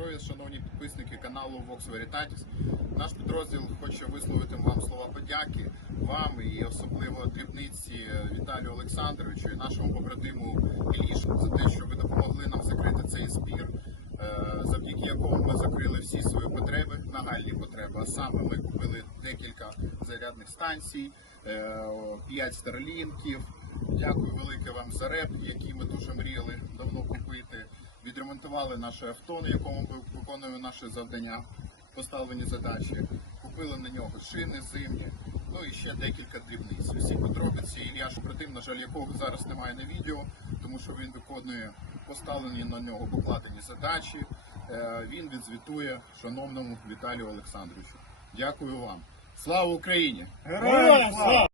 здоров'я, шановні підписники каналу Vox Veritatis. Наш підрозділ хоче висловити вам слова подяки вам і особливо дрібниці Віталію Олександровичу і нашому побратиму Ілішу за те, що ви допомогли нам закрити цей збір, е, завдяки якому ми закрили всі свої потреби, нагальні потреби. А саме ми купили декілька зарядних станцій, 5 старлінків. Дякую велике вам за реп, який ми дуже. Відремонтували наше авто, на якому ми виконуємо наші завдання, поставлені задачі. Купили на нього шини зимні, ну і ще декілька дрібниць. Усі подробиці Ілля Шопротим, на жаль, якого зараз немає на відео, тому що він виконує поставлені на нього покладені задачі. Е, Він відзвітує шановному Віталію Олександровичу. Дякую вам. Слава Україні! Героям слава!